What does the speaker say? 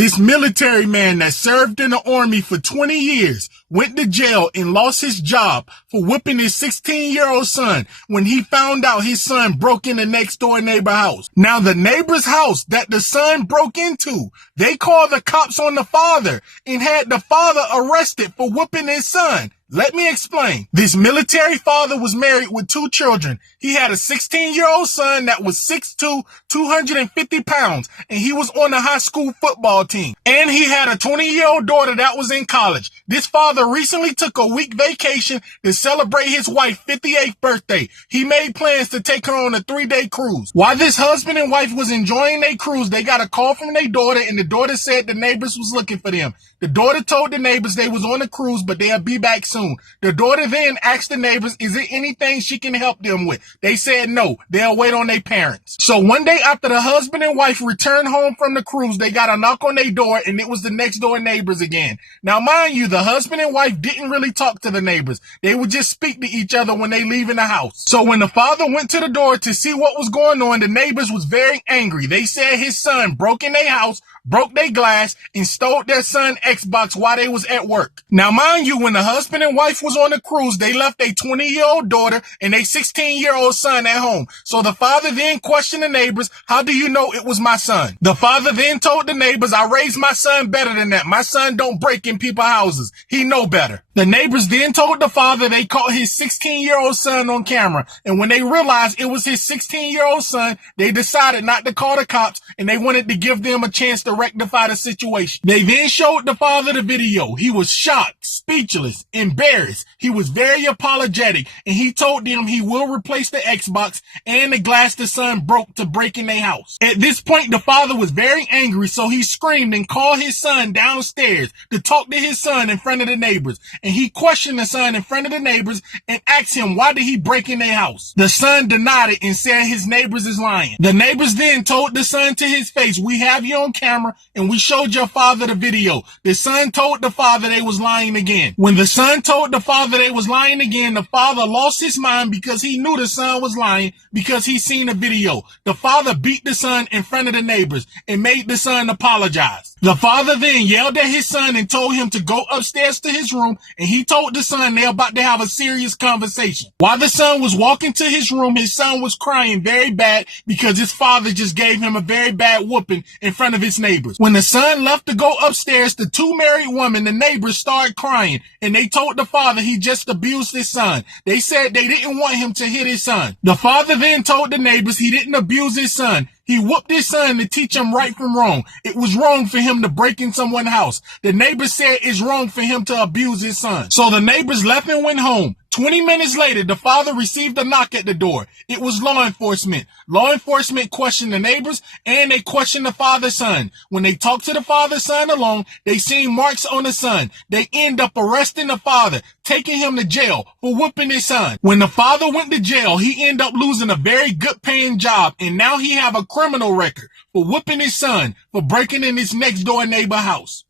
This military man that served in the army for 20 years went to jail and lost his job for whipping his 16-year-old son when he found out his son broke in the next door neighbor house. Now, the neighbor's house that the son broke into, they called the cops on the father and had the father arrested for whipping his son. Let me explain. This military father was married with 2 children. He had a 16-year-old son that was 6'2", 250 pounds, and he was on the high school football team. And he had a 20-year-old daughter that was in college. This father recently took a week vacation to celebrate his wife's 58th birthday. He made plans to take her on a 3-day cruise. While this husband and wife was enjoying their cruise, they got a call from their daughter, and the daughter said the neighbors was looking for them. The daughter told the neighbors they was on a cruise, but they'll be back soon. The daughter then asked the neighbors, is there anything she can help them with? They said no, they'll wait on their parents. So one day after the husband and wife returned home from the cruise, they got a knock on their door, and it was the next door neighbors again. Now, mind you, the husband and wife didn't really talk to the neighbors. They would just speak to each other when they leave in the house. So when the father went to the door to see what was going on, the neighbors was very angry. They said his son broke in their house, broke their glass, and stole their son Xbox while they was at work. Now, mind you, when the husband and wife was on the cruise, they left their 20-year-old daughter and their 16-year-old son at home. So the father then questioned the neighbors, how do you know it was my son? The father then told the neighbors, I raised my son better than that. My son don't break in people's houses. He know better. The neighbors then told the father they caught his 16-year-old son on camera. And when they realized it was his 16-year-old son, they decided not to call the cops, and they wanted to give them a chance to rectify the situation. They then showed the father the video. He was shocked, speechless, embarrassed. He was very apologetic, and he told them he will replace the Xbox and the glass the son broke to break in their house. At this point, the father was very angry, so he screamed and called his son downstairs to talk to his son in front of the neighbors. And he questioned the son in front of the neighbors and asked him why did he break in their house. The son denied it and said his neighbors is lying. The neighbors then told the son to his face, we have you on camera and we showed your father the video. The son told the father they was lying again. When the son told the father they was lying again, the father lost his mind because he knew the son was lying because he seen the video. The father beat the son in front of the neighbors and made the son apologize. The father then yelled at his son and told him to go upstairs to his room, and he told the son they're about to have a serious conversation. While the son was walking to his room, his son was crying very bad because his father just gave him a very bad whooping in front of his neighbors. When the son left to go upstairs, the 2 married women, the neighbors, started crying, and they told the father he just abused his son. They said they didn't want him to hit his son. The father then told the neighbors he didn't abuse his son. He whooped his son to teach him right from wrong. It was wrong for him to break in someone's house. The neighbors said it's wrong for him to abuse his son. So the neighbors left and went home. 20 minutes later, the father received a knock at the door. It was law enforcement. Law enforcement questioned the neighbors and they questioned the father's son. When they talked to the father's son alone, they seen marks on the son. They end up arresting the father, taking him to jail for whooping his son. When the father went to jail, he ended up losing a very good paying job, and now he have a criminal record for whooping his son for breaking in his next door neighbor house.